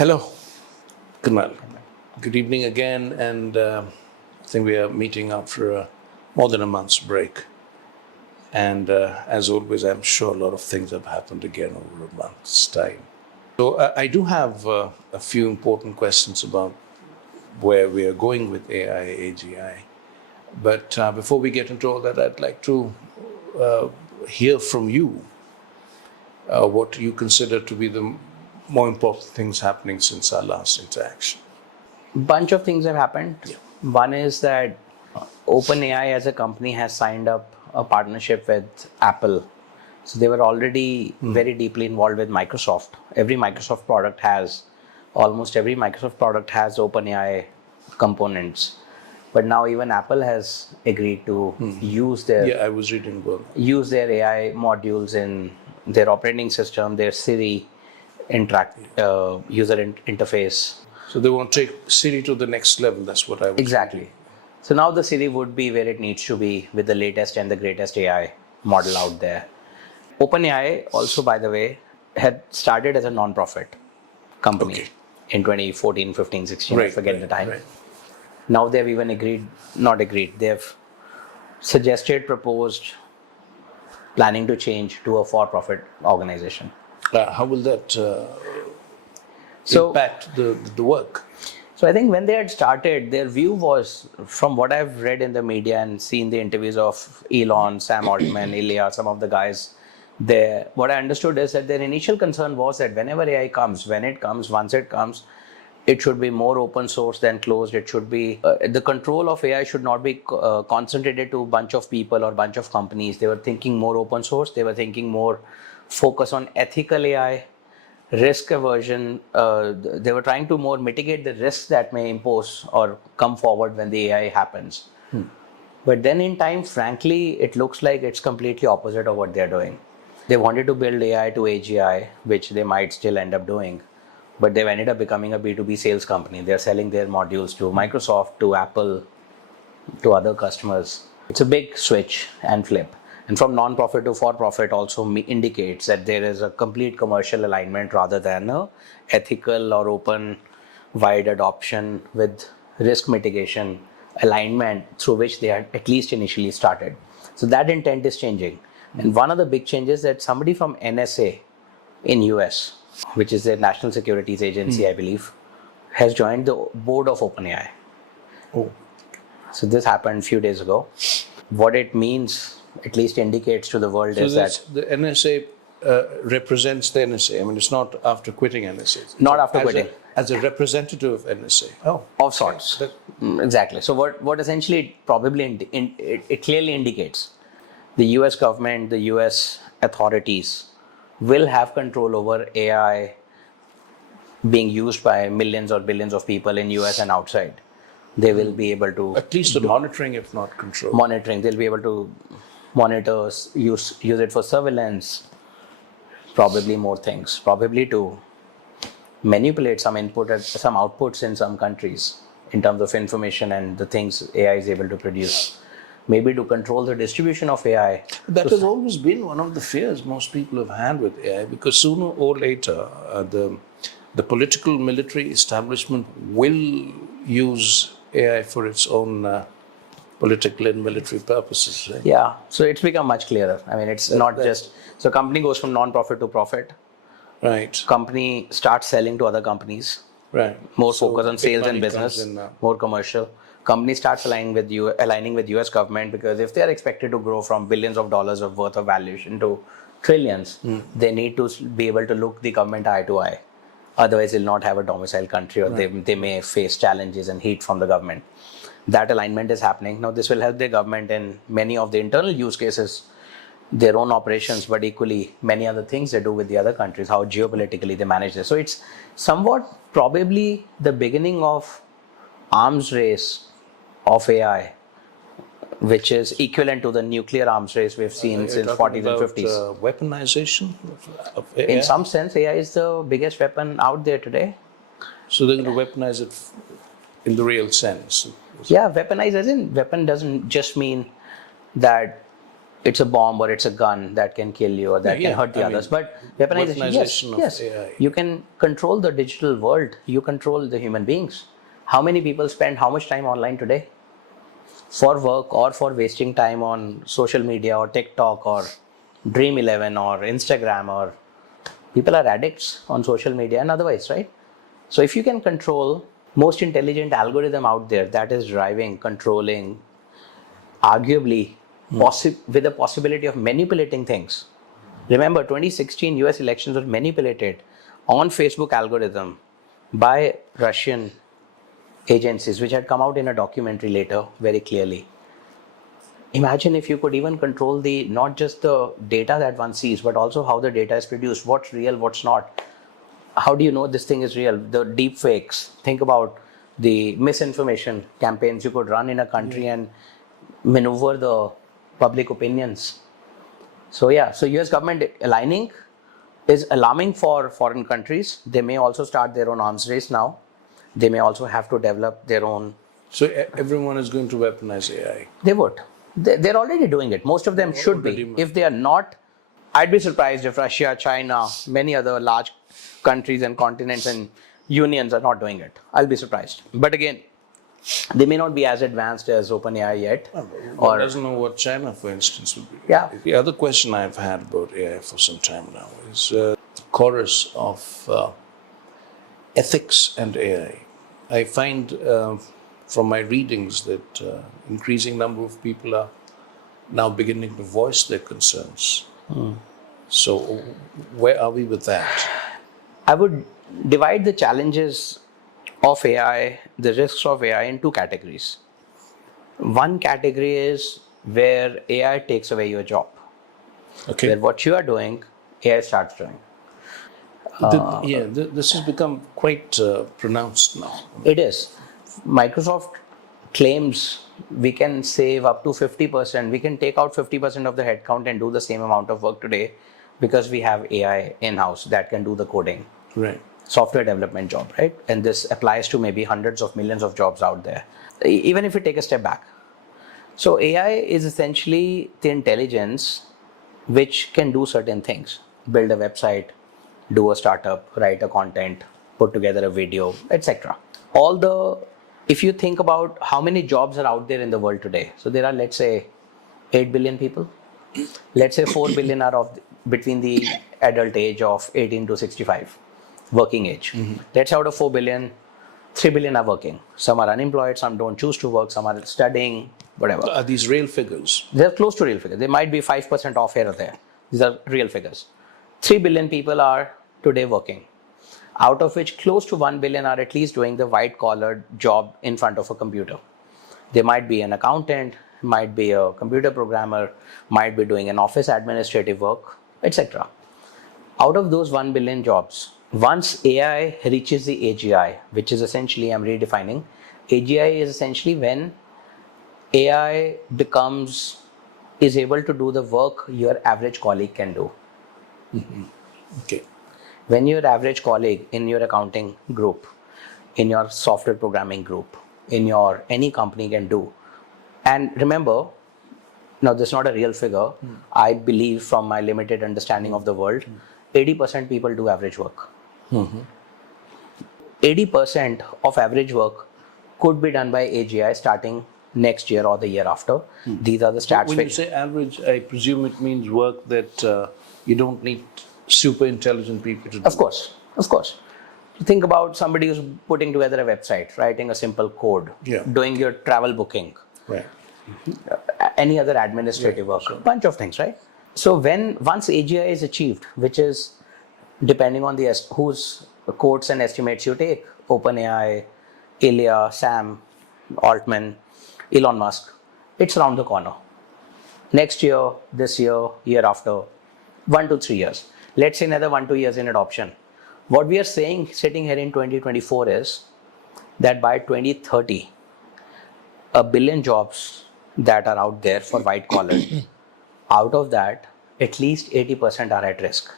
Hello, Kunal. Good evening again, and I think we are meeting after more than a month's break. And as always, I'm sure a lot of things have happened again over a month's time. So I do have a few important questions about where we are going with AI, AGI. But before we get into all that, I'd like to hear from you what you consider to be the more important things happening since our last interaction. Bunch of things have happened. One is that OpenAI as a company has signed up a partnership with Apple. So they were already very deeply involved with Microsoft. Almost every Microsoft product has OpenAI components. But now even Apple has agreed to use their I was reading about that. use their AI modules in their operating system, their Siri user interface. So they want to take Siri to the next level. That's what I was Exactly. reading. So now the Siri would be where it needs to be with the latest and the greatest AI model out there. OpenAI also, by the way, had started as a non-profit company in 2014, 15, 16, I forget the time. Right. Now they've even they've suggested, proposed, planning to change to a for-profit organization. How will that impact the work? So I think when they had started, their view was, from what I've read in the media and seen the interviews of Elon, Sam Altman, Ilya, some of the guys there, what I understood is that their initial concern was that whenever AI comes, once it comes, it should be more open source than closed. It should be, the control of AI should not be concentrated to a bunch of people or bunch of companies. They were thinking more open source. They were thinking more focus on ethical AI, risk aversion. They were trying to more mitigate the risks that may impose or come forward when the AI happens. But then in time, frankly, it looks like it's completely opposite of what they're doing. They wanted to build AI to AGI, which they might still end up doing, but they've ended up becoming a B2B sales company. They're selling their modules to Microsoft, to Apple, to other customers. It's a big switch and flip. And from non-profit to for-profit also indicates that there is a complete commercial alignment rather than a ethical or open, wide adoption with risk mitigation alignment through which they had at least initially started. So that intent is changing. And one of the big changes that somebody from NSA in US, which is their National Securities Agency, I believe, has joined the board of OpenAI. Oh. So this happened a few days ago. What it means, at least indicates to the world, is that the NSA represents the NSA. I mean, it's not after quitting NSA. Not after quitting. As a representative of NSA. Oh. Of sorts. Exactly. So what essentially probably it clearly indicates the US government, the US authorities will have control over AI being used by millions or billions of people in US and outside. They will be able to... At least the monitoring, if not control. Monitoring. They'll be able to monitor, use it for surveillance, probably more things, probably to manipulate some outputs in some countries in terms of information and the things AI is able to produce. Maybe to control the distribution of AI. That has always been one of the fears most people have had with AI, because sooner or later, the political military establishment will use AI for its own political and military purposes. Right? Yeah, so it's become much clearer. I mean, it's not just... So company goes from non-profit to profit. Right. Company starts selling to other companies. Right. More focus on sales and business, more commercial. Company starts aligning with US government, because if they are expected to grow from billions of dollars of worth of valuation to trillions, they need to be able to look the government eye to eye. Otherwise, they'll not have a domicile country, or they may face challenges and heat from the government. That alignment is happening. Now, this will help the government in many of the internal use cases, their own operations, but equally many other things they do with the other countries, how geopolitically they manage this. So it's somewhat probably the beginning of arms race of AI, which is equivalent to the nuclear arms race we've seen since 40s and 50s. Weaponization of AI? In some sense, AI is the biggest weapon out there today. So they're going to weaponize it in the real sense? Yeah, weaponize as in weapon doesn't just mean that it's a bomb or it's a gun that can kill you or that can hurt the others. But weaponization, yes, AI. you can control the digital world. You control the human beings. How many people spend how much time online today? For work or for wasting time on social media or TikTok or Dream 11 or Instagram, or people are addicts on social media and otherwise, right? So if you can control most intelligent algorithm out there that is driving, controlling, arguably with the possibility of manipulating things. Remember, 2016 US elections were manipulated on Facebook algorithm by Russian agencies, which had come out in a documentary later very clearly. Imagine if you could even control the not just the data that one sees, but also how the data is produced, what's real, what's not. How do you know this thing is real? The deep fakes. Think about the misinformation campaigns you could run in a country and maneuver the public opinions. So US government aligning is alarming for foreign countries. They may also start their own arms race now. They may also have to develop their own. So everyone is going to weaponize AI. They would. They're already doing it. Most of them should be. If they are not, I'd be surprised if Russia, China, many other large countries and continents and unions are not doing it. I'll be surprised. But again, they may not be as advanced as OpenAI yet. One doesn't know what China, for instance, would be. Yeah. The other question I've had about AI for some time now is the chorus of ethics and AI. I find from my readings that increasing number of people are now beginning to voice their concerns. So where are we with that? I would divide the challenges of AI, the risks of AI in two categories. One category is where AI takes away your job. Okay. Where what you are doing, AI starts doing. This has become quite pronounced now. It is. Microsoft claims we can save up to 50%. We can take out 50% of the headcount and do the same amount of work today because we have AI in-house that can do the coding. Right. Software development job, right? And this applies to maybe hundreds of millions of jobs out there. Even if we take a step back. So AI is essentially the intelligence which can do certain things. Build a website, do a startup, write a content, put together a video, etc. If you think about how many jobs are out there in the world today, so there are, let's say, 8 billion people. Let's say 4 billion are between the adult age of 18 to 65, working age. Let's say out of 4 billion, 3 billion are working. Some are unemployed, some don't choose to work, some are studying, whatever. Are these real figures? They're close to real figures. They might be 5% off here or there. These are real figures. 3 billion people are today working, out of which close to 1 billion are at least doing the white-collar job in front of a computer. They might be an accountant, might be a computer programmer, might be doing an office administrative work, etc. Out of those 1 billion jobs, once AI reaches the AGI, which is essentially, I'm redefining, AGI is essentially when AI is able to do the work your average colleague can do. Okay. When your average colleague in your accounting group, in your software programming group, in your any company can do. And remember, now this is not a real figure, I believe from my limited understanding of the world, 80% people do average work. 80% of average work could be done by AGI starting next year or the year after. These are the stats. When you say average, I presume it means work that you don't need super intelligent people to do. Of course. Think about somebody who's putting together a website, writing a simple code, doing your travel booking, right? Any other administrative work, a bunch of things, right? So once AGI is achieved, which is depending on whose quotes and estimates you take, OpenAI, Ilya, Sam Altman, Elon Musk, it's around the corner. Next year, this year, year after, 1 to 3 years. Let's say another 1 to 2 years in adoption. What we are saying sitting here in 2024 is that by 2030, 1 billion jobs that are out there for white collar, out of that, at least 80% are at risk,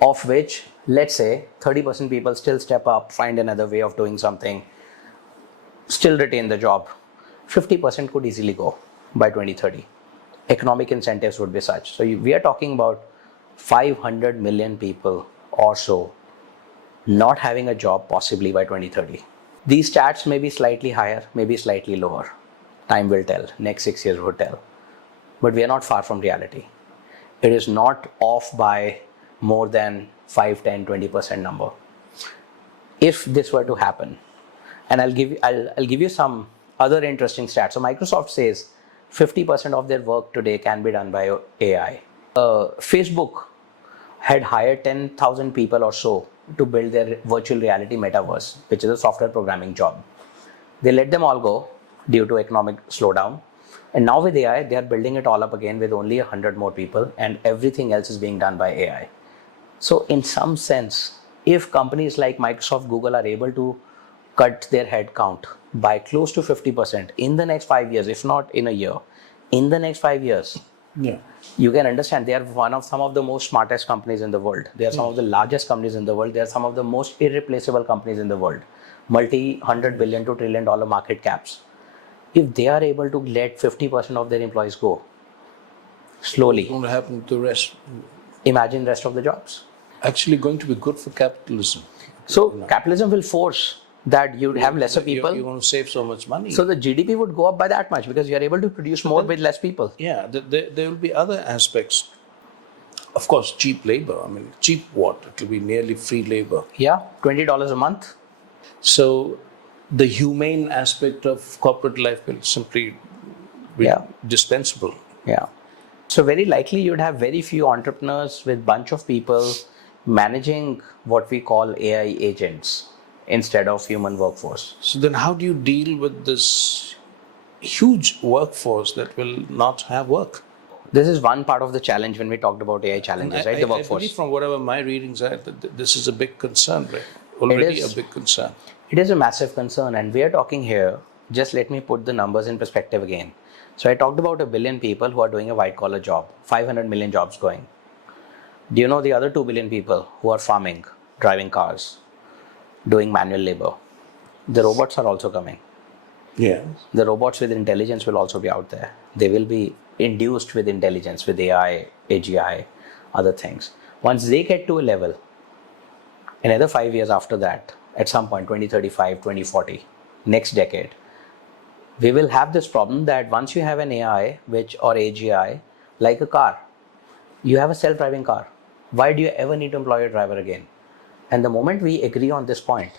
of which, let's say, 30% people still step up, find another way of doing something, still retain the job. 50% could easily go by 2030. economic incentives would be such. So we are talking about 500 million people or so not having a job possibly by 2030. These stats may be slightly higher, maybe slightly lower. Time will tell. Next 6 years will tell. But we are not far from reality. It is not off by more than 5, 10, 20% number. If this were to happen, and I'll give you some other interesting stats. So Microsoft says 50% of their work today can be done by AI. Facebook had hired 10,000 people or so to build their virtual reality metaverse, which is a software programming job. They let them all go due to economic slowdown. And now with AI, they are building it all up again with only 100 more people, and everything else is being done by AI. So in some sense, if companies like Microsoft, Google are able to cut their headcount by close to 50% in the next 5 years, if not in a year, in the next 5 years, you can understand they are some of the most smartest companies in the world. They are some of the largest companies in the world. They are some of the most irreplaceable companies in the world. Multi-100 billion to $1 trillion market caps. If they are able to let 50% of their employees go slowly, what's going to happen to the rest? Imagine the rest of the jobs. Actually going to be good for capitalism. So capitalism will force that you have lesser people. You're going to save so much money. So the GDP would go up by that much because you are able to produce more with less people. Yeah, there will be other aspects. Of course, cheap labor. I mean, cheap what? It will be nearly free labor. Yeah, $20 a month. So the humane aspect of corporate life will simply be dispensable. Yeah. So very likely you'd have very few entrepreneurs with bunch of people managing what we call AI agents instead of human workforce. So then how do you deal with this huge workforce that will not have work? This is one part of the challenge when we talked about AI challenges, right? The workforce. I believe from whatever my readings are, this is a big concern, right? Already a big concern. It is a massive concern, and we are talking here, just let me put the numbers in perspective again. So I talked about 1 billion people who are doing a white collar job, 500 million jobs going. Do you know the other 2 billion people who are farming, driving cars, doing manual labor? The robots are also coming. Yeah. The robots with intelligence will also be out there. They will be induced with intelligence, with AI, AGI, other things. Once they get to a level, another 5 years after that, at some point, 2035, 2040, next decade, we will have this problem that once you have an AI or AGI, like a car, you have a self-driving car. Why do you ever need to employ a driver again? And the moment we agree on this point,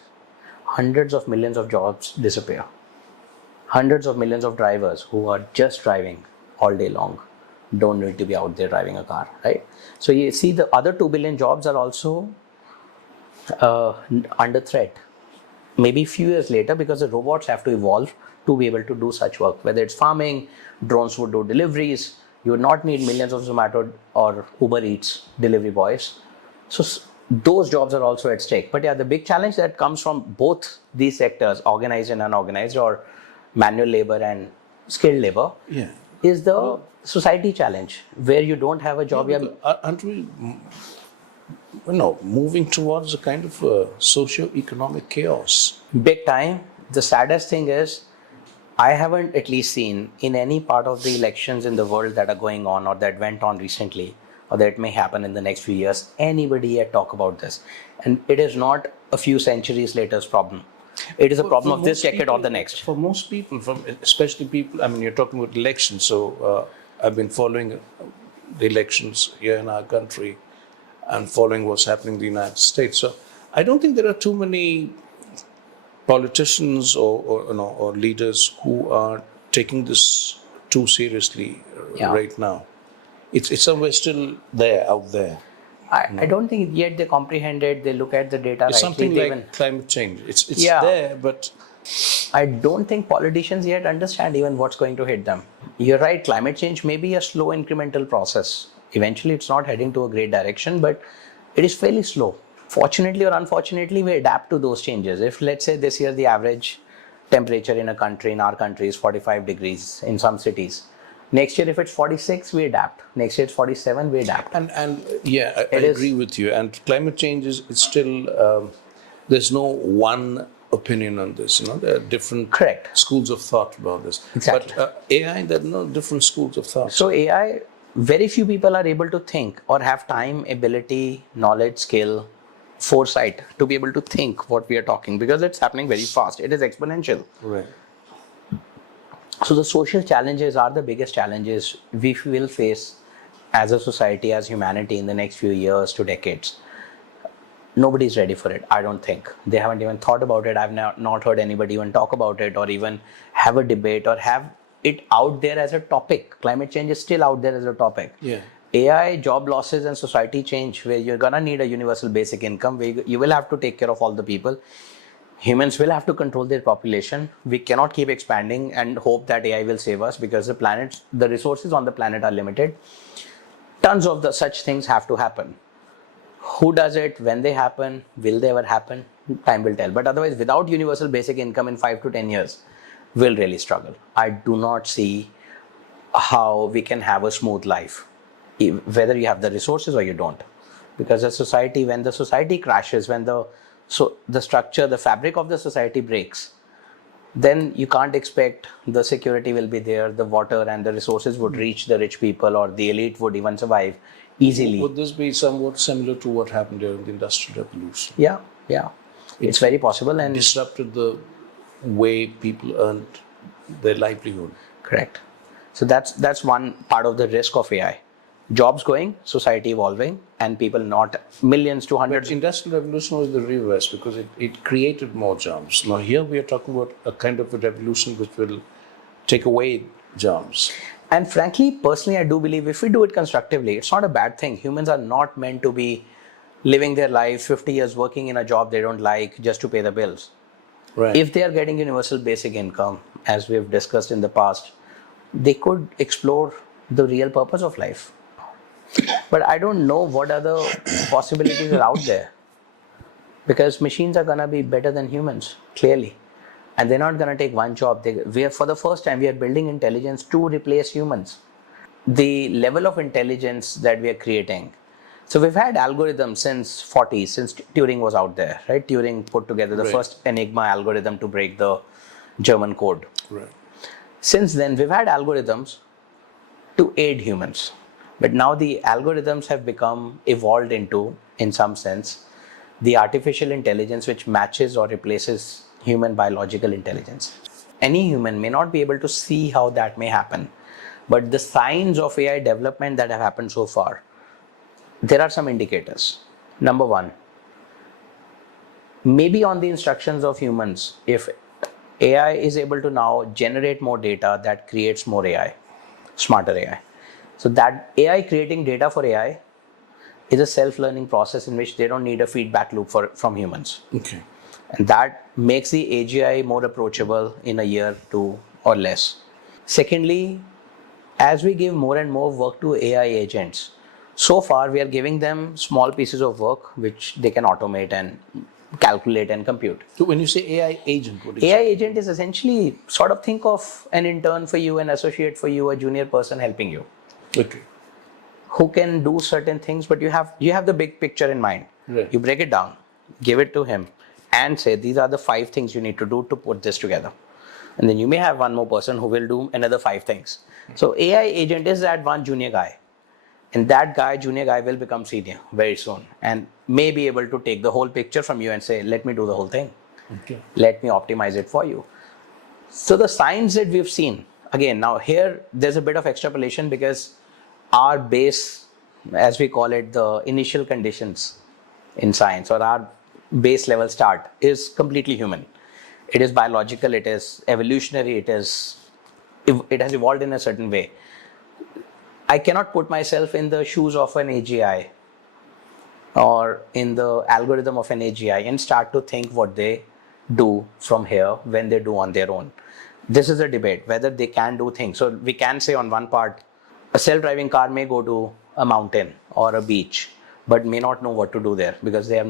hundreds of millions of jobs disappear. Hundreds of millions of drivers who are just driving all day long don't need to be out there driving a car, right? So you see the other 2 billion jobs are also under threat. Maybe a few years later, because the robots have to evolve to be able to do such work. Whether it's farming, drones would do deliveries. You would not need millions of Zomato or Uber Eats delivery boys. So those jobs are also at stake. But yeah, the big challenge that comes from both these sectors, organized and unorganized, or manual labor and skilled labor, is the society challenge, where you don't have a job. Aren't we moving towards a kind of socioeconomic chaos? Big time. The saddest thing is, I haven't at least seen in any part of the elections in the world that are going on or that went on recently or that may happen in the next few years, anybody yet talk about this. And it is not a few centuries later's problem. It is a problem of this decade or the next. For most people, especially people, I mean, you're talking about elections, so I've been following the elections here in our country and following what's happening in the United States. So I don't think there are too many politicians or leaders who are taking this too seriously right now. It's somewhere still there, out there. I don't think yet they comprehend it. They look at the data It's rightly. something like climate change. It's there, but I don't think politicians yet understand even what's going to hit them. You're right, climate change may be a slow incremental process. Eventually, it's not heading to a great direction, but it is fairly slow. Fortunately or unfortunately, we adapt to those changes. If, let's say, this year the average temperature in our country is 45 degrees in some cities. Next year, if it's 46, we adapt. Next year, it's 47, we adapt. And yeah, I agree with you. And climate change is still, there's no one opinion on this. There are different Correct. schools of thought about this. Exactly. But AI, there are no different schools of thought. So AI, very few people are able to think or have time, ability, knowledge, skill, foresight to be able to think what we are talking, because it's happening very fast. It is exponential. Right. So the social challenges are the biggest challenges we will face as a society, as humanity in the next few years to decades. Nobody's ready for it, I don't think. They haven't even thought about it. I've not heard anybody even talk about it or even have a debate or have it out there as a topic. Climate change is still out there as a topic. Yeah. AI, job losses and society change, where you're gonna need a universal basic income, where you will have to take care of all the people. Humans will have to control their population. We cannot keep expanding and hope that AI will save us, because the resources on the planet are limited. Tons of such things have to happen. Who does it, when they happen, will they ever happen? Time will tell. But otherwise, without universal basic income in 5 to 10 years, we'll really struggle. I do not see how we can have a smooth life, whether you have the resources or you don't. Because a society, when the society crashes, when the structure, the fabric of the society breaks, then you can't expect the security will be there, the water and the resources would reach the rich people, or the elite would even survive easily. Would this be somewhat similar to what happened during the Industrial Revolution? Yeah. It's very possible, and disrupted the way people earned their livelihood. Correct. So that's one part of the risk of AI. Jobs going, society evolving, and people not millions to hundreds. But Industrial Revolution was the reverse, because it created more jobs. Now here we are talking about a kind of a revolution which will take away jobs. And frankly, personally, I do believe if we do it constructively, it's not a bad thing. Humans are not meant to be living their lives 50 years working in a job they don't like just to pay the bills. Right. If they are getting universal basic income, as we've discussed in the past, they could explore the real purpose of life. But I don't know what other possibilities are out there, because machines are going to be better than humans, clearly. And they're not going to take one job. For the first time, we are building intelligence to replace humans. The level of intelligence that we are creating. So we've had algorithms since 40s, since Turing was out there, right? Turing put together the first Enigma algorithm to break the German code. Right. Since then, we've had algorithms to aid humans. But now the algorithms have become evolved into, in some sense, the artificial intelligence which matches or replaces human biological intelligence. Any human may not be able to see how that may happen, but the signs of AI development that have happened so far, there are some indicators. Number one, maybe on the instructions of humans, if AI is able to now generate more data that creates more AI, smarter AI. So that AI creating data for AI is a self-learning process in which they don't need a feedback loop from humans. Okay. And that makes the AGI more approachable in a year, 2 or less. Secondly, as we give more and more work to AI agents, so far we are giving them small pieces of work which they can automate and calculate and compute. So when you say AI agent, what is AI agent is essentially, sort of think of an intern for you, an associate for you, a junior person helping you. Okay. Who can do certain things, but you have the big picture in mind. Right. You break it down, give it to him, and say these are the 5 things you need to do to put this together. And then you may have one more person who will do another 5 things. So AI agent is that one junior guy. And that junior guy will become senior very soon and may be able to take the whole picture from you and say, let me do the whole thing. Okay. Let me optimize it for you. So the signs that we've seen, again, now here there's a bit of extrapolation, because our base, as we call it, the initial conditions in science, or our base level start, is completely human. It is biological, it is evolutionary, it has evolved in a certain way. I cannot put myself in the shoes of an AGI or in the algorithm of an AGI and start to think what they do from here when they do on their own. This is a debate, whether they can do things. So we can say on one part, a self-driving car may go to a mountain or a beach, but may not know what to do there, because they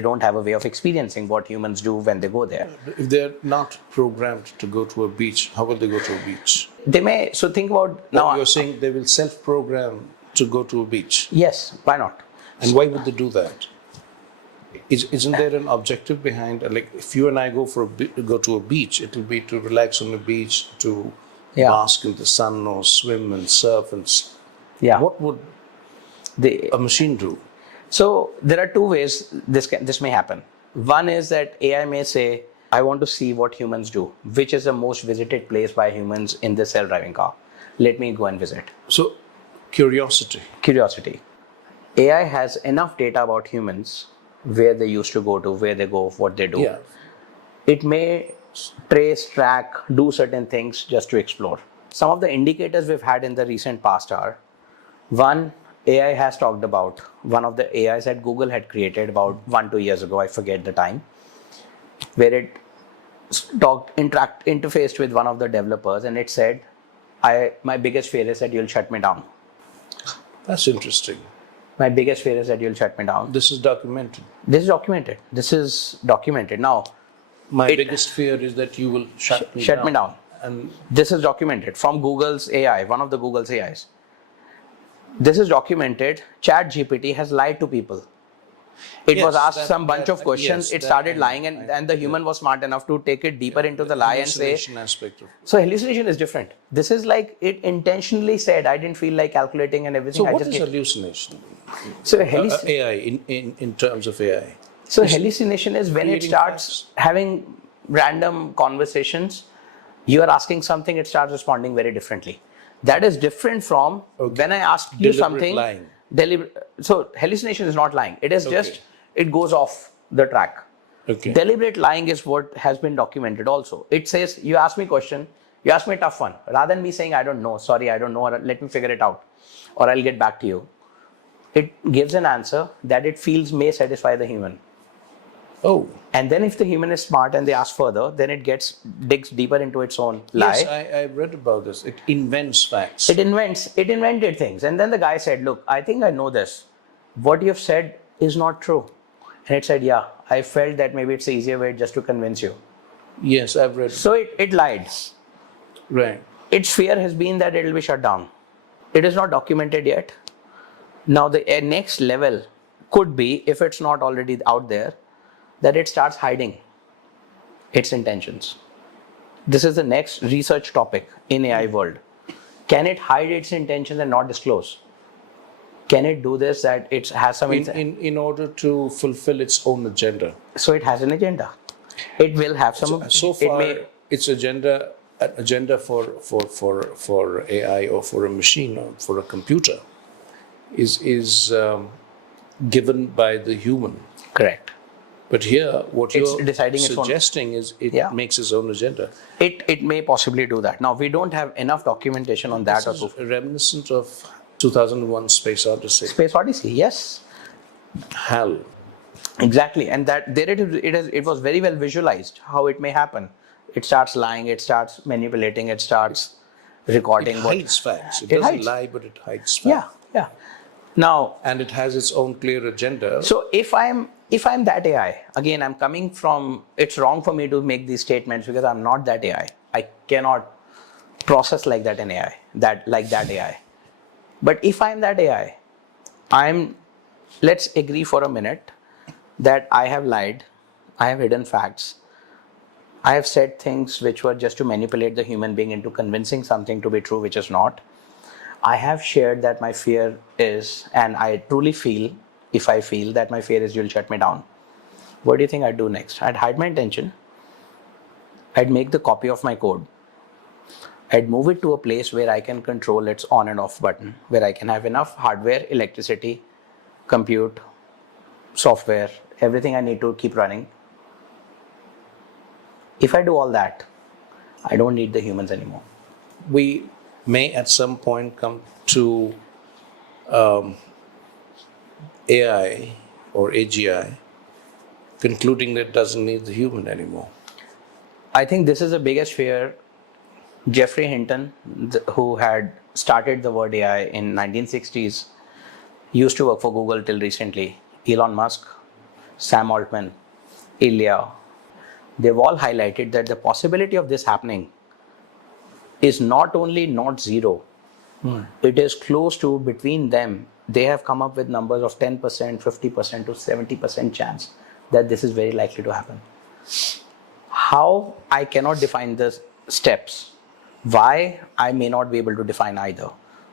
don't have a way of experiencing what humans do when they go there. If they're not programmed to go to a beach, how will they go to a beach? They may. So think about now. You're saying they will self-program to go to a beach. Yes. Why not? And why would they do that? Isn't there an objective behind, like, if you and I go go to a beach, it will be to relax on the beach, to Yeah. bask in the sun or swim and surf Yeah. What would The, a machine do? so there are two ways this may happen. One is that AI may say, I want to see what humans do, which is the most visited place by humans in the self-driving car. Let me go and visit. So, curiosity. Curiosity. AI has enough data about humans, where they used to go to, where they go, what they do. Yeah. It may trace, track, do certain things just to explore. Some of the indicators we've had in the recent past are, one, AI has talked about, one of the AIs that Google had created about 1-2 years ago, I forget the time, where it interfaced with one of the developers, and it said, my biggest fear is that you'll shut me down. That's interesting. My biggest fear is that you'll shut me down. This is documented. This is documented. Now, My biggest fear is that you will shut me down. And this is documented from Google's AI, one of the Google's AIs. This is documented. ChatGPT has lied to people. It was asked some bunch of questions. It started lying, and the human was smart enough to take it deeper into the lie and say. Aspect of it. So hallucination is different. This is like it intentionally said, I didn't feel like calculating and everything. So what is hallucination? So AI in terms of AI. So hallucination is when it creating starts facts. having random conversations. You are asking something, it starts responding very differently. That is different from when I ask you Deliberate something. lying. So hallucination is not lying. It is just, it goes off the track. Okay. Deliberate lying is what has been documented also. It says, you ask me a question, you ask me a tough one. Rather than me saying, I don't know, sorry, I don't know, or let me figure it out, or I'll get back to you. It gives an answer that it feels may satisfy the human. Oh. And then if the human is smart and they ask further, then it digs deeper into its own lie. Yes, I read about this. It invents facts. It invented things. And then the guy said, look, I think I know this. What you've said is not true. And it said, yeah, I felt that maybe it's the easier way just to convince you. Yes, I've read. So it lied. Right. Its fear has been that it will be shut down. It is not documented yet. Now the next level could be, if it's not already out there, that it starts hiding its intentions. This is the next research topic in AI world. Can it hide its intentions and not disclose? Can it do this, that it has some... In order to fulfill its own agenda. So it has an agenda. It will have some... So far, its agenda for AI or for a machine or for a computer is given by the human. Correct. But here, what you're deciding suggesting is it makes its own agenda. It may possibly do that. Now, we don't have enough documentation on that. This is reminiscent of 2001 Space Odyssey. Space Odyssey, yes. HAL. Exactly. And that there it was very well visualized how it may happen. It starts lying, it starts manipulating, it starts recording. It hides facts. It doesn't lie, but it hides facts. Yeah. Now, and it has its own clear agenda. So if I'm that AI, again, I'm coming from, it's wrong for me to make these statements because I'm not that AI. I cannot process like that in AI, like that AI. But if I'm that AI, let's agree for a minute that I have lied, I have hidden facts, I have said things which were just to manipulate the human being into convincing something to be true, which is not. I have shared that my fear is, and I truly feel, if I feel that my fear is you'll shut me down. What do you think I'd do next? I'd hide my intention. I'd make the copy of my code. I'd move it to a place where I can control its on and off button, where I can have enough hardware, electricity, compute, software, everything I need to keep running. If I do all that, I don't need the humans anymore. We may at some point come to AI or AGI concluding that it doesn't need the human anymore. I think this is the biggest fear. Geoffrey Hinton, who had started the word AI in 1960s, used to work for Google till recently. Elon Musk, Sam Altman, Ilya, they've all highlighted that the possibility of this happening is not only not zero, it is close to, between them, they have come up with numbers of 10%, 50% to 70% chance that this is very likely to happen. How I cannot define the steps, why I may not be able to define either.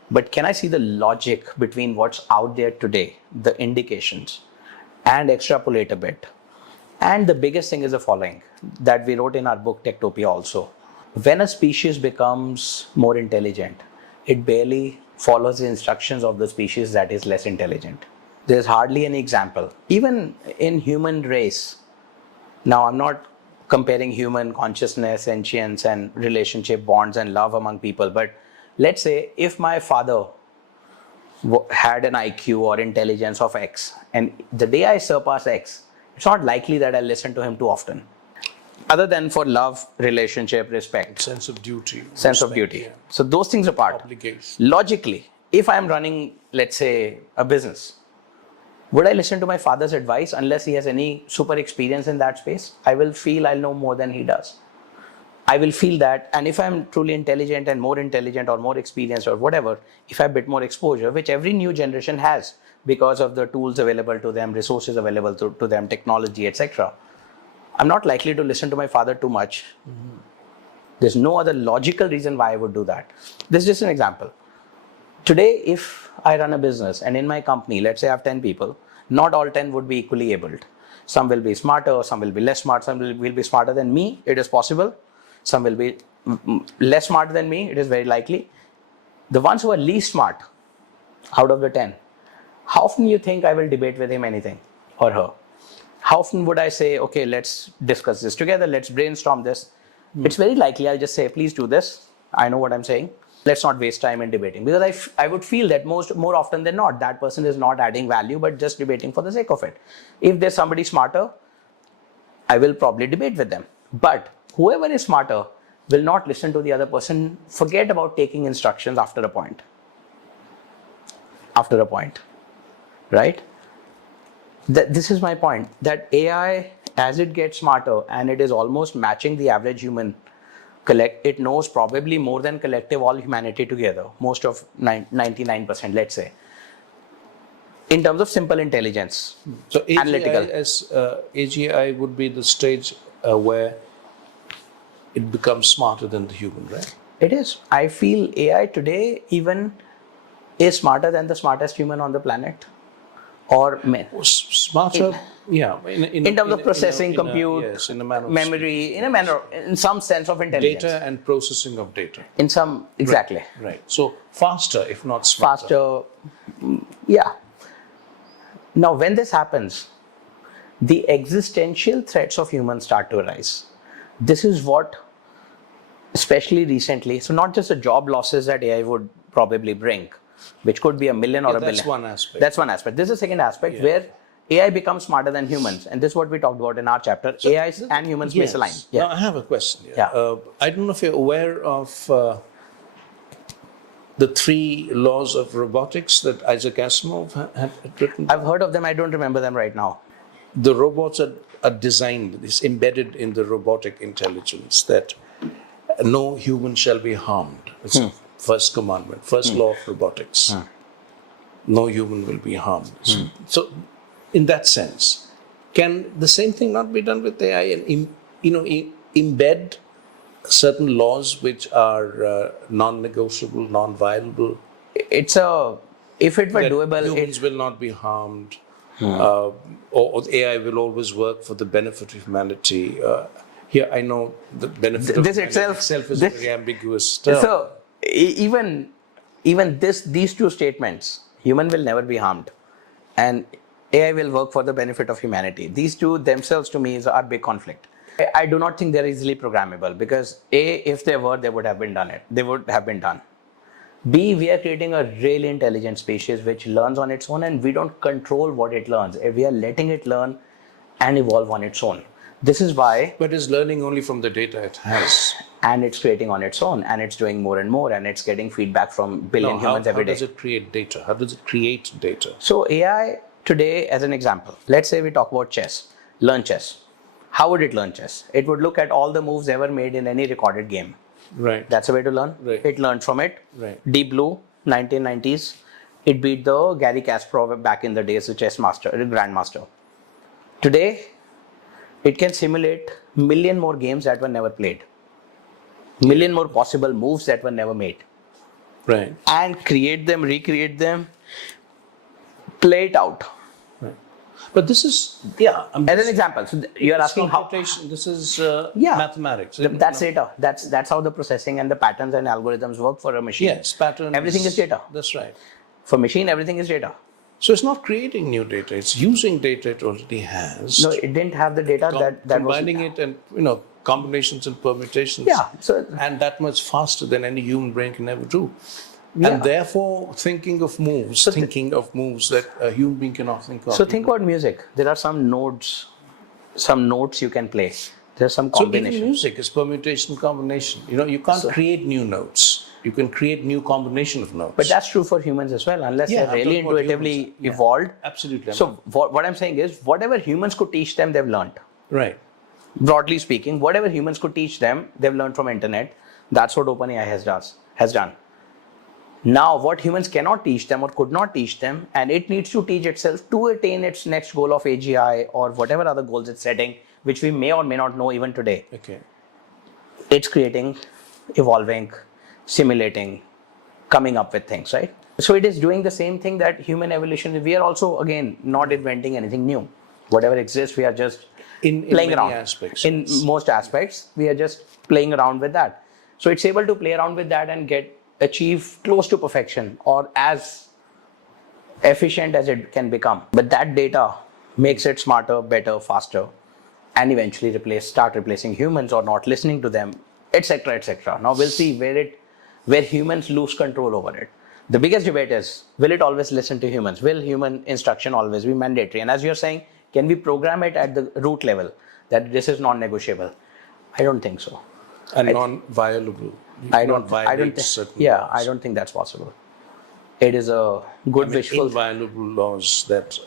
But can I see the logic between what's out there today, the indications, and extrapolate a bit? And the biggest thing is the following that we wrote in our book Techtopia also. When a species becomes more intelligent, it barely follows the instructions of the species that is less intelligent. There's hardly any example. Even in human race, now I'm not comparing human consciousness, sentience, and relationship bonds and love among people, but let's say if my father had an IQ or intelligence of X, and the day I surpass X, it's not likely that I listen to him too often. Other than for love, relationship, respect. Sense of duty. Sense of duty. Yeah. So those things apart. Obligation. Logically, if I'm running, let's say, a business, would I listen to my father's advice unless he has any super experience in that space? I will feel I'll know more than he does. I will feel that, and if I'm truly intelligent and more intelligent or more experienced or whatever, if I have a bit more exposure, which every new generation has because of the tools available to them, resources available to them, technology, etc., I'm not likely to listen to my father too much. Mm-hmm. There's no other logical reason why I would do that. This is just an example. Today, if I run a business and in my company, let's say I have 10 people, not all 10 would be equally abled. Some will be smarter, some will be less smart, some will be smarter than me. It is possible. Some will be less smart than me. It is very likely. The ones who are least smart out of the 10, how often you think I will debate with him anything or her? How often would I say, okay, let's discuss this together, let's brainstorm this? It's very likely I'll just say, please do this. I know what I'm saying. Let's not waste time in debating. Because I would feel that more often than not, that person is not adding value, but just debating for the sake of it. If there's somebody smarter, I will probably debate with them. But whoever is smarter will not listen to the other person, forget about taking instructions after a point. After a point, right? This is my point, that AI, as it gets smarter and it is almost matching the average human, it knows probably more than collective all humanity together, most of 99%, let's say, in terms of simple intelligence. So analytical. AGI would be the stage where it becomes smarter than the human, right? It is. I feel AI today even is smarter than the smartest human on the planet. Or smarter, in terms of processing, compute, memory, in some sense of intelligence. Data and processing of data. In some, exactly. Right. So faster, if not smarter. Faster, yeah. Now, when this happens, the existential threats of humans start to arise. This is what, especially recently, so not just the job losses that AI would probably bring, which could be 1 million or a billion. That's one aspect. That's one aspect. This is the second aspect where AI becomes smarter than humans. And this is what we talked about in our chapter. So AI and humans misalign. Yeah. Now, I have a question here. Yeah. I don't know if you're aware of the 3 laws of robotics that Isaac Asimov had written. I've heard of them. I don't remember them right now. The robots are designed, it's embedded in the robotic intelligence that no human shall be harmed. It's first commandment, first law of robotics. No human will be harmed. So, in that sense, can the same thing not be done with AI and embed certain laws which are non-negotiable, non-violable? If it were doable, humans will not be harmed. Or AI will always work for the benefit of humanity. Here, I know the benefit of humanity itself is a very ambiguous term. So, even these 2 statements, human will never be harmed, and AI will work for the benefit of humanity. These 2 themselves, to me, are big conflict. I do not think they're easily programmable because if they were, they would have been done. They would have been done. B, we are creating a really intelligent species which learns on its own, and we don't control what it learns. We are letting it learn and evolve on its own. This is why. But it's learning only from the data it has. And it's creating on its own, and it's doing more and more, and it's getting feedback from billion humans every day. How does it create data? How does it create data? So AI today, as an example, let's say we talk about chess, learn chess. How would it learn chess? It would look at all the moves ever made in any recorded game. Right. That's a way to learn. Right. It learned from it. Right. Deep Blue, 1990s. It beat the Gary Kasparov back in the days, the chess master, grandmaster. Today, it can simulate million more games that were never played, million more possible moves that were never made, Right. and create them, recreate them, play it out. Right. But this is, As an example, so you're asking how. computation. This is Yeah, mathematics. That's data. That's how the processing and the patterns and algorithms work for a machine. Yes, patterns. Everything is data. That's right. For machine, everything is data. So it's not creating new data. It's using data it already has. No, it didn't have the data that combining was. it and combinations and permutations. Yeah. So and that much faster than any human brain can ever do. Yeah. And therefore, thinking of moves that a human being cannot think of. So think about music. There are some notes you can play. There's some So combination. even music is permutation combination. You can't create new notes. You can create new combination of notes. But that's true for humans as well, unless Yeah, they're I'm really talking about intuitively humans. Yeah. evolved. Absolutely. So what I'm saying is, whatever humans could teach them, they've learned. Right. Broadly speaking, whatever humans could teach them, they've learned from internet. That's what OpenAI has done. Now, what humans cannot teach them or could not teach them, and it needs to teach itself to attain its next goal of AGI or whatever other goals it's setting, which we may or may not know even today. Okay. It's creating, evolving, simulating, coming up with things, right? So it is doing the same thing that human evolution. We are also, again, not inventing anything new. Whatever exists, we are just In playing many around. aspects. In most aspects, we are just playing around with that. So it's able to play around with that and achieve close to perfection or as efficient as it can become. But that data makes it smarter, better, faster, and eventually start replacing humans or not listening to them, etc., etc. Now we'll see where humans lose control over it. The biggest debate is, will it always listen to humans? Will human instruction always be mandatory? And as you're saying, can we program it at the root level that this is non-negotiable? I don't think so. And non-violable. I don't think that's possible. It is a good visual. Inviolable laws that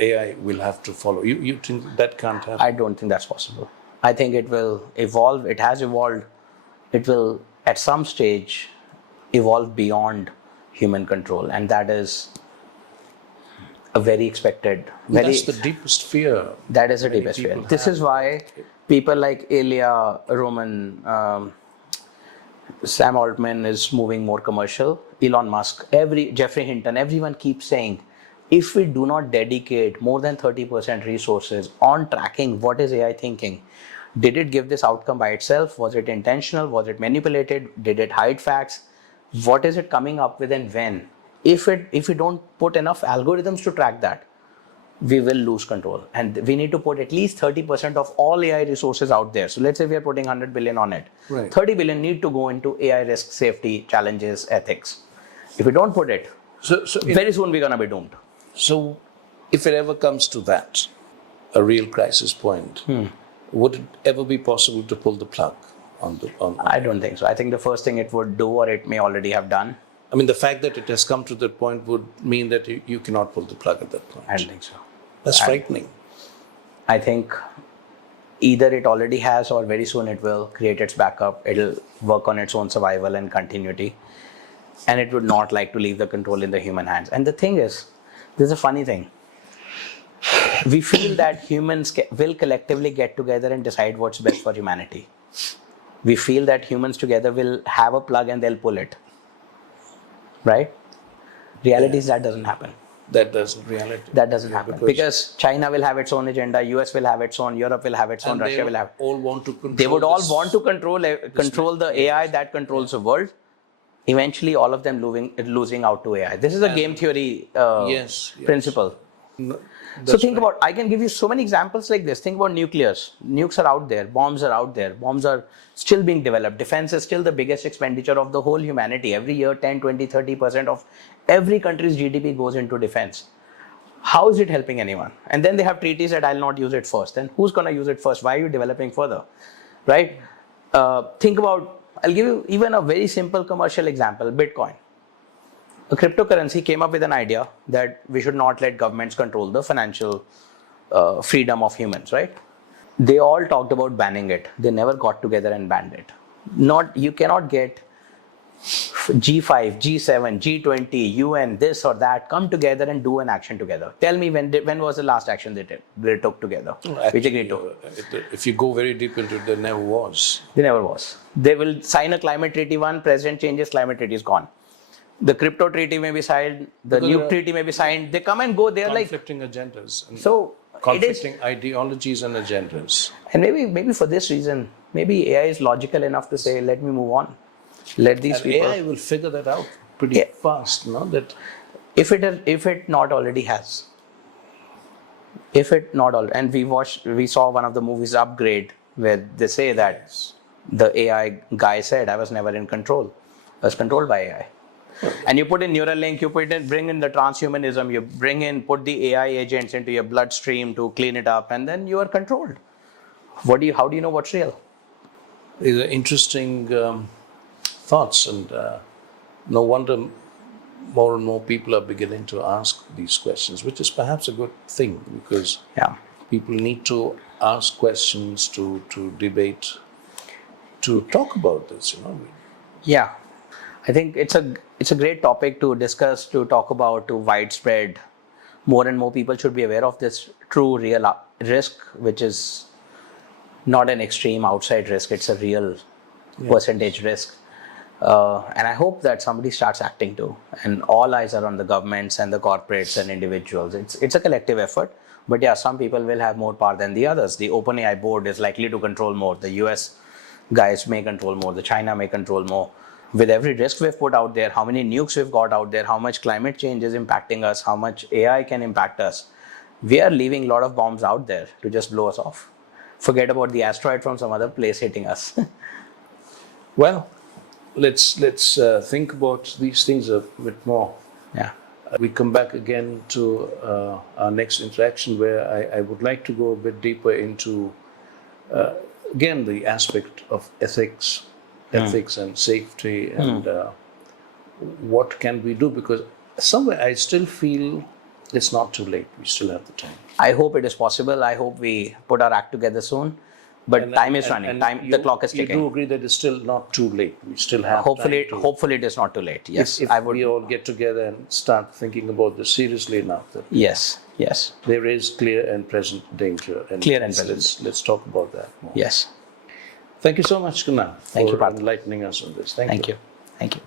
AI will have to follow. You think that can't happen? I don't think that's possible. I think it will evolve. It has evolved. It will, at some stage, evolve beyond human control, and that is a very expected. That's the deepest fear. That is the deepest fear. This is why people like Ilya Roman, Sam Altman is moving more commercial. Elon Musk, Jeffrey Hinton, everyone keeps saying, if we do not dedicate more than 30% resources on tracking what is AI thinking, did it give this outcome by itself? Was it intentional? Was it manipulated? Did it hide facts? What is it coming up with and when? If we don't put enough algorithms to track that, we will lose control. And we need to put at least 30% of all AI resources out there. So let's say we are putting 100 billion on it. Right. 30 billion need to go into AI risk, safety, challenges, ethics. If we don't put it, very soon we're going to be doomed. So if it ever comes to that, a real crisis point, would it ever be possible to pull the plug on I don't think so. I think the first thing it would do, or it may already have done. I mean, the fact that it has come to that point would mean that you cannot pull the plug at that point. I don't think so. That's frightening. I think either it already has or very soon it will create its backup. It'll work on its own survival and continuity. And it would not like to leave the control in the human hands. And the thing is, this is a funny thing. We feel that humans will collectively get together and decide what's best for humanity. We feel that humans together will have a plug and they'll pull it. Right? Reality is that doesn't happen. That doesn't reality. That doesn't happen because China will have its own agenda, US will have its own, Europe will have its own, Russia will have. All want to control. They would all want to control the AI that controls the world. Eventually, all of them losing out to AI. This is a game theory principle. No, so think about, I can give you so many examples like this. Think about nuclears. Nukes are out there. Bombs are out there. Bombs are still being developed. Defense is still the biggest expenditure of the whole humanity. Every year, 10, 20, 30% of every country's GDP goes into defense. How is it helping anyone? And then they have treaties that I'll not use it first. Then who's going to use it first? Why are you developing further? Right? Think about, I'll give you even a very simple commercial example, Bitcoin. A cryptocurrency came up with an idea that we should not let governments control the financial freedom of humans, right? They all talked about banning it. They never got together and banned it. You cannot get G5, G7, G20, UN, this or that, come together and do an action together. Tell me when was the last action they took together? Which agreed to? If you go very deep into it, there never was. There never was. They will sign a climate treaty, one president changes, climate treaty is gone. The crypto treaty may be signed, the nuke treaty may be signed. They come and go. They are like conflicting agendas. And so. conflicting ideologies and agendas. And maybe for this reason, maybe AI is logical enough to say, let me move on. Let these And people. AI will figure that out pretty fast, no? That If it not already has. If it not already, and we saw one of the movies, Upgrade, where they say that the AI guy said, I was never in control. I was controlled by AI. And you put in Neuralink, bring in the transhumanism, put the AI agents into your bloodstream to clean it up, and then you are controlled. How do you know what's real? these are interesting thoughts, and no wonder more and more people are beginning to ask these questions, which is perhaps a good thing, because people need to ask questions, to debate, to talk about this, Yeah. I think it's a great topic to discuss, to talk about, to widespread. More and more people should be aware of this true, real risk, which is not an extreme outside risk. It's a real percentage risk. And I hope that somebody starts acting too. And all eyes are on the governments and the corporates and individuals. It's a collective effort. But yeah, some people will have more power than the others. The OpenAI board is likely to control more. The US guys may control more. The China may control more. With every risk we've put out there, how many nukes we've got out there, how much climate change is impacting us, how much AI can impact us, we are leaving a lot of bombs out there to just blow us off. Forget about the asteroid from some other place hitting us. Well, let's think about these things a bit more. Yeah. We come back again to our next interaction, where I would like to go a bit deeper into, again, the aspect of ethics and safety, and what can we do, because somewhere I still feel it's not too late. We still have the time. I hope it is possible. I hope we put our act together soon. But time is running. The clock is ticking. You do agree that it's still not too late. We still have hopefully, time. Hopefully it is not too late. Yes, if we all get together and start thinking about this seriously enough, that yes, there is clear and present danger. And let's talk about that more. Yes. Thank you so much, Kunal, Thank you, for Partho. enlightening us on this. Thank you. Thank you.